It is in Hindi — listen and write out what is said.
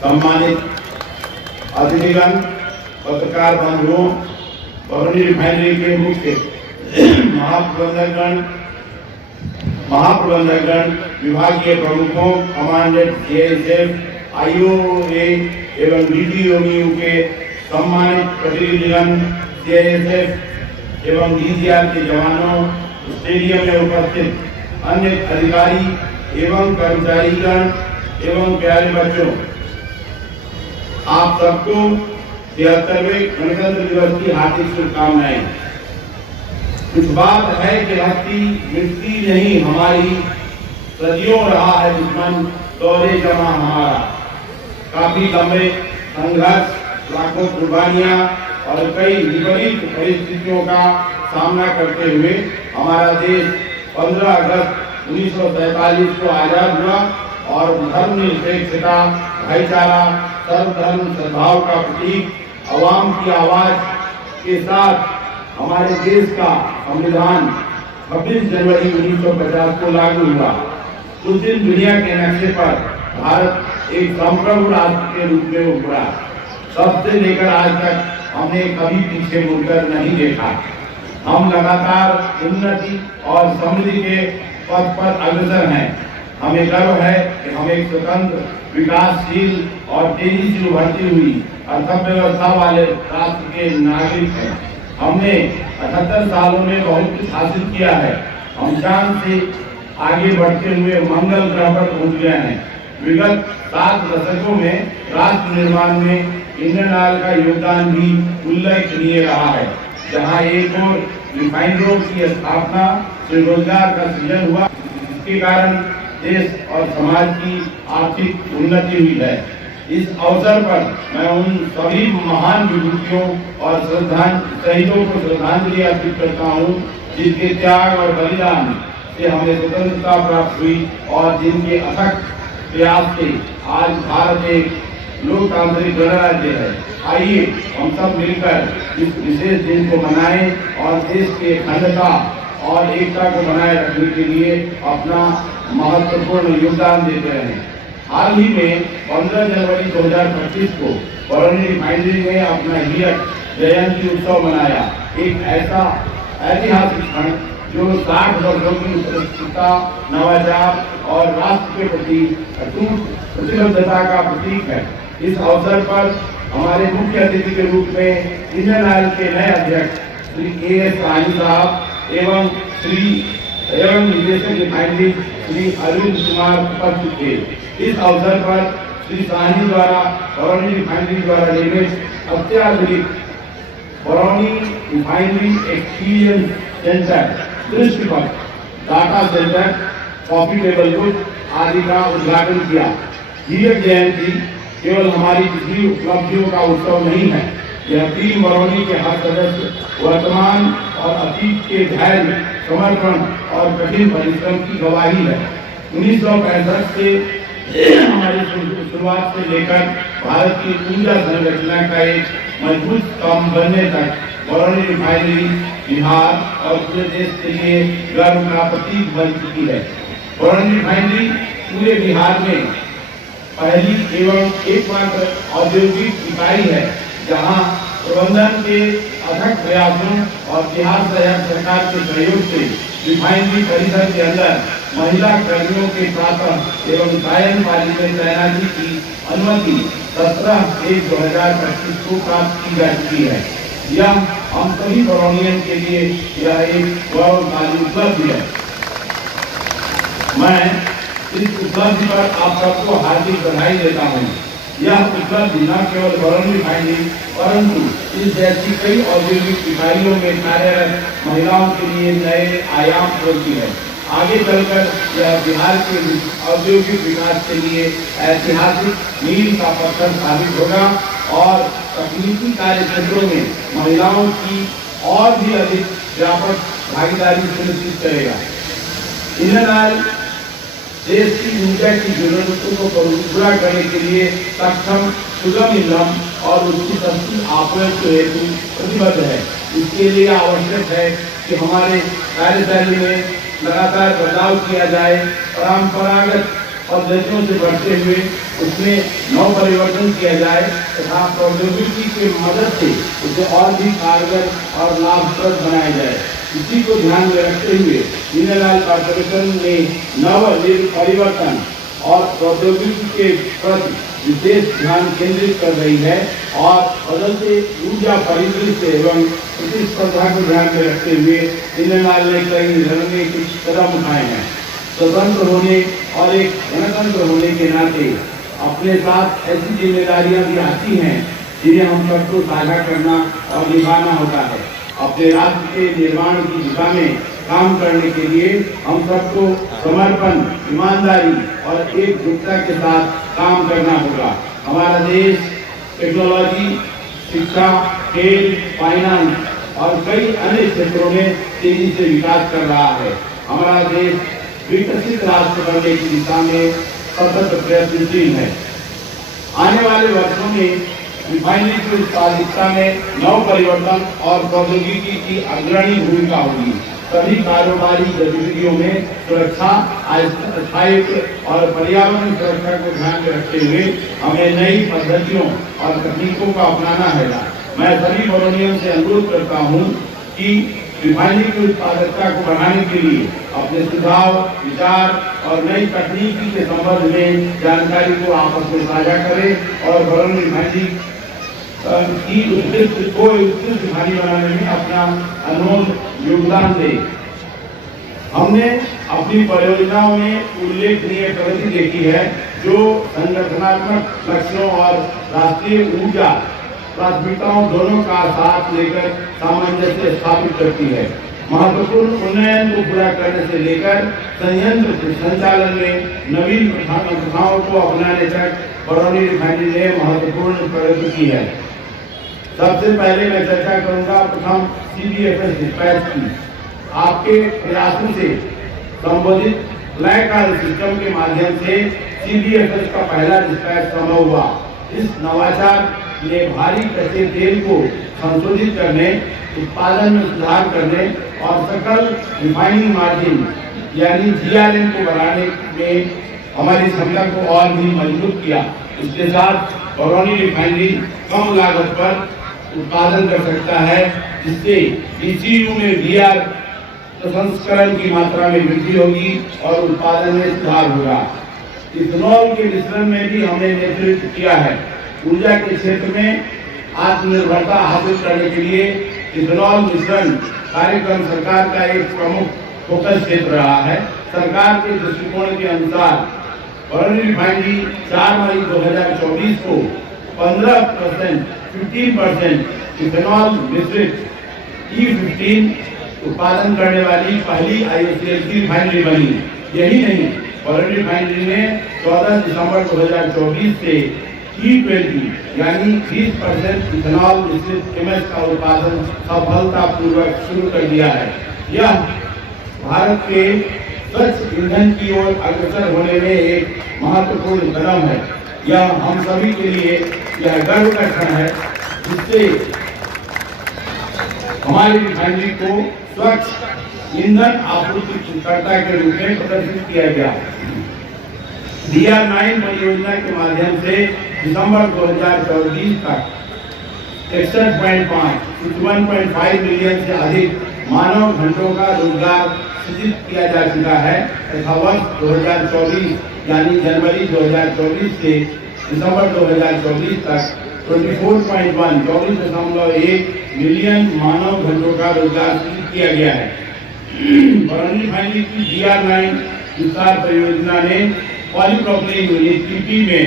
सम्मानित अतिथिगण, पत्रकार बंधुओं, बरौनी रिफाइनरी के मुख्य महाप्रबंधकगण, विभागीय प्रमुखों, कमांडेंट सीआईएसएफ, आईओए एवं डीजीओयू के सम्मानित प्रतिनिधिगण, सीआईएसएफ एवं डीजीआर के जवानों, स्टेडियम में उपस्थित अन्य अधिकारी एवं कर्मचारीगण एवं प्यारे बच्चों, आप सबको 73वें गणतंत्र दिवस की हार्दिक शुभकामनाएं। कुछ बात है कि हस्ती मिटती नहीं हमारी, सदियों रहा है दुश्मन दौरे जमा हमारा। काफी लंबे संघर्ष, लाखों कुर्बानियां और कई विपरीत परिस्थितियों का सामना करते हुए हमारा देश 15 अगस्त 1947 को आजाद हुआ और धर्मनिरपेक्षता, भाईचारा, सर्वधर्म सद्भाव का प्रतीक, अवाम की आवाज के साथ हमारे देश का संविधान 26 जनवरी 1950 को लागू हुआ। उस दिन दुनिया के नक्शे पर भारत एक संप्रभु राष्ट्र के रूप में उभरा। तब से लेकर आज तक हमने कभी पीछे मुड़कर नहीं देखा। हम लगातार उन्नति और समृद्धि के पथ पर अग्रसर हैं। हमें गर्व है कि हम एक स्वतंत्र, विकासशील और तेजी से उभरती हुई अर्थव्यवस्था वाले राष्ट्र के नागरिक हैं। हमने 78 सालों में बहुत कुछ हासिल किया है। हम चांद से आगे बढ़ते हुए मंगल ग्रह पर पहुंच गए हैं। विगत 7 दशकों में राष्ट्र निर्माण में इंडियन ऑयल का योगदान भी उल्लेखनीय रहा है। जहां एक और रिफाइनरों की स्थापना से रोजगार का सृजन हुआ, जिसके कारण देश और समाज की आर्थिक उन्नति हुई है। इस अवसर पर मैं उन सभी महान विभूतियों और शहीदों को श्रद्धांजलि अर्पित करता हूँ, जिनके त्याग और बलिदान से हमें स्वतंत्रता प्राप्त हुई और जिनके अथक प्रयास से आज भारत एक लोकतांत्रिक गणराज्य है। आइए हम सब मिलकर इस विशेष दिन को मनाएं और देश के अखंडता और एकता को बनाए रखने के लिए अपना महत्वपूर्ण योगदान देते रहें। हाल ही में 15 जनवरी 2025 को बरौनी रिफाइनरी ने अपना हीरक जयंती उत्सव मनाया। एक ऐसा ऐतिहासिक क्षण जो 60 वर्षों की उत्कृष्टता, नवाचार और राष्ट्र के प्रति अटूट प्रतिबद्धता का प्रतीक है। इस अवसर पर हमारे मुख्य अतिथि के रूप में इंडियन ऑयल के नए अध्यक्ष श्री A.S. साहनी साहब एवं निदेशक रिफाइनरी श्री अरविंद कुमार उपस्थित थे। इस अवसर पर श्री साहनी द्वारा बरौनी रिफाइनरी द्वारा निर्मित अत्याधुनिक बरौनी रिफाइनरी एक्सपीरियंस सेंटर, दृष्टिपथ, data centre, coffee table book आदि का उद्घाटन किया। हीरक जयंती केवल हमारी पिछली उपलब्धियों का उत्सव नहीं है, यह टीम बरौनी के हर सदस्य वर्तमान और अतीत के धैर्य, समर्पण और कठिन परिश्रम की गवाही है। 1965 से हमारी शुरुआत से लेकर भारत की ऊर्जा संरचना का एक मजबूत स्तंभ बनने तक बरौनी रिफाइनरी बिहार और पूरे देश के लिए गर्व का प्रतीक बन चुकी है। बरौनी रिफाइनरी पूरे बिहार में पहली एवं एकमात्र औद्योगिक इकाई है जहां प्रबंधन के अथक प्रयासों और बिहार सरकार के सहयोग से रिफाइनरी परिसर के अंदर महिला कर्मियों के शासन एवं गायन पाली में तैनाती की अनुमति 17/1/2025 को प्राप्त की जा चुकी है। यह हम सभी बरौनियन के लिए यह एक गौरवशाली उपलब्धि है। मैं इस उपलब्धि पर आप सबको हार्दिक बधाई देता हूँ। यह उपलब्धि न केवल बरौनी रिफाइनरी परंतु इस जैसी कई औद्योगिक इकाइयों में कार्यरत महिलाओं के लिए नए आयाम खोलती है। आगे चलकर यह बिहार के औद्योगिक विकास के लिए ऐतिहासिक मील का पत्थर साबित होगा और तकनीकी कार्य क्षेत्रों में महिलाओं की और भी अधिक व्यापक भागीदारी सुनिश्चित करेगा। इंडियन ऑयल देश की ऊर्जा की जरूरतों को पूरा करने के लिए सक्षम, सुगम ईंधन और उसकी सस्ती आपूर्ति हेतु प्रतिबद्ध है। इसके लिए आवश्यक है कि हमारे कार्यशैली में लगातार बदलाव किया जाए, परंपरागत पद्धतियों से बढ़ते हुए उसमें नव परिवर्तन किया जाए तथा प्रौद्योगिकी की मदद से उसे और भी कारगर और लाभप्रद बनाया जाए। इसी को ध्यान में रखते हुए दीनदयाल कॉर्पोरेशन ने नव परिवर्तन और प्रौद्योगिकी के प्रति विशेष ध्यान केंद्रित कर रही है और बदलते ऊर्जा परिदृश्य एवं प्रतिस्पर्धा को ध्यान में रखते हुए दीनदयाल ने कई रणनीतिक कदम उठाए हैं। स्वतंत्र होने और एक गणतंत्र होने के नाते अपने साथ ऐसी जिम्मेदारियां भी आती हैं जिन्हें हम सबको साझा करना और निभाना होता है। अपने राष्ट्र के निर्माण की दिशा में काम करने के लिए हम सबको समर्पण, ईमानदारी और एकजुटता के साथ काम करना होगा। हमारा देश टेक्नोलॉजी, शिक्षा, खेल, फाइनेंस और कई अन्य क्षेत्रों में तेजी से विकास कर रहा है। हमारा देश विकसित राष्ट्र बनने की दिशा में सतत प्रयत्नशील है। आने वाले वर्षों में रिफाइनरी की उत्पादकता में नव परिवर्तन और प्रौद्योगिकी की अग्रणी भूमिका होगी। सभी कारोबारी गतिविधियों में सुरक्षा, स्थायित्व और पर्यावरण सुरक्षा को ध्यान में रखते हुए हमें नई पद्धतियों और तकनीकों को अपनाना है। मैं सभी बरौनियों से अनुरोध करता हूँ कि रिफाइनरी की उत्पादकता को बढ़ाने के लिए अपने सुझाव, विचार और नई तकनीकी के संबंध में जानकारी को आपस में साझा करें और बरौनी रिफाइनरी की उत्कृष्ट रिफाइनरी बनाने में अपना अनमोल योगदान दें। हमने अपनी परियोजनाओं में उल्लेखनीय प्रगति देखी है जो संगठनात्मक लक्ष्यों और राष्ट्रीय ऊर्जा प्राथमिकताओं दोनों का साथ लेकर सामंजस्य स्थापित करती है। महत्वपूर्ण उन्नयन को पूरा करने से लेकर संयंत्र के संचालन में नवीन प्रथाओं को अपनाने तक बरौनी रिफाइनरी ने महत्वपूर्ण प्रगति की है। सबसे पहले मैं चर्चा करूंगा प्रथम CBFS डिस्पैच की। आपके प्रयासों से संबोधित ब्लैक कार्ड सिस्टम के माध्यम से CBFS का पहला डिस्पैच संभव हुआ। इस नवाचार ने भारी कच्चे तेल को संशोधित करने, उत्पादन में सुधार करने और सकल रिफाइनिंग मार्जिन यानी GRM को बढ़ाने में हमारी क्षमता को और भी मजबूत किया। इसके साथ बरौनी रिफाइनरी कम लागत पर उत्पादन कर सकता है, जिससे DCU में VR प्रसंस्करण की मात्रा में वृद्धि होगी और उत्पादन में सुधार होगा। इथेनॉल के मिश्रण में भी हमने नेतृत्व किया है। ऊर्जा के क्षेत्र में आत्मनिर्भरता हासिल करने के लिए इथेनॉल मिश्रण कार्यक्रम सरकार का एक प्रमुख फोकस क्षेत्र रहा है। सरकार के दृष्टिकोण के अनुसार बरौनी रिफाइनरी 4 मई 2024 को 15% इथेनॉल मिश्रित E15 उत्पादन करने वाली पहली IOCL की रिफाइनरी बनी। यही नहीं, बरौनी रिफाइनरी ने 14 दिसंबर 2024 से E20 यानी 30% इथेनॉल मिश्रित MS का उत्पादन सफलतापूर्वक शुरू कर दिया है। यह भारत के स्वच्छ ईंधन की ओर अग्रसर होने में एक महत्वपूर्ण कदम है। यह हम सभी के लिए यह गर्व का क्षण है, जिससे हमारी रिफाइनरी को स्वच्छ ईंधन आपूर्तिकर्ता के रूप में प्रदर्शित किया गया। DR9 परियोजना के माध्यम से दिसंबर 2024 तक 61.5 मिलियन से अधिक मानव घंटों का रोजगार सृजित किया जा चुका है तथा वर्ष 2024 यानी जनवरी 2024 से दिसंबर 2024 तक 24.1 मिलियन मानव घंटों का रोजगार सृजित किया गया है। बरौनी रिफाइनरी की DR9 विस्तार परियोजना ने पॉलीप्रोपिलीन यूनिट PP में